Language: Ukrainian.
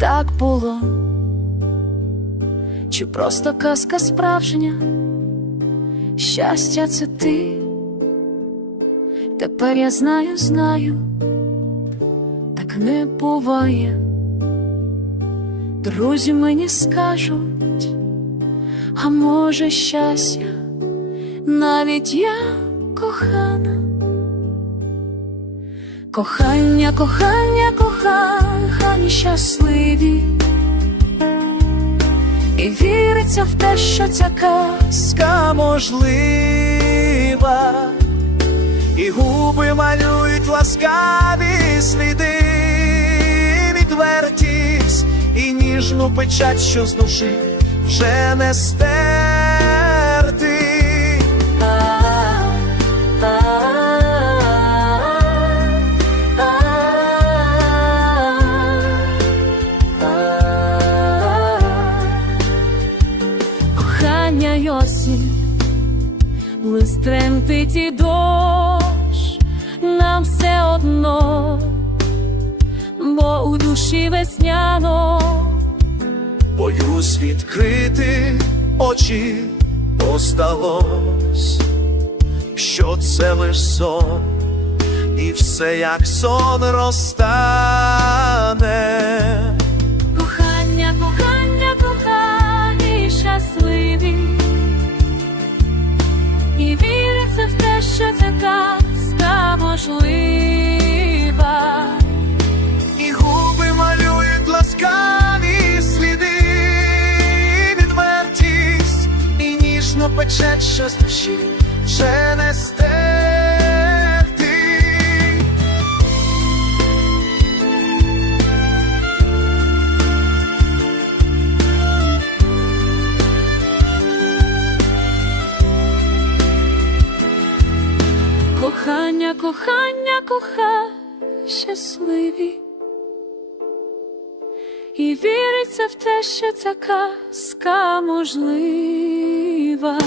як було, чи просто казка справжня, щастя це ти. Тепер я знаю, знаю, так не буває. Друзі мені скажуть, а може щастя, навіть я кохана. Кохання, кохання, кохані щасливі, і віриться в те, що ця казка можлива, і губи малюють ласкаві сліди, відвертість і ніжну печать, що з душі вже не стерти. Й осінь, лист тремтить і дощ, нам все одно, бо у душі весняно. Боюсь відкрити очі, бо здалось, що це лиш сон, і все як сон розтане. Ніжно пече, що душі вже не стерти. Кохання, кохання, коха щасливі. І віриться в те, що ця казка можлива.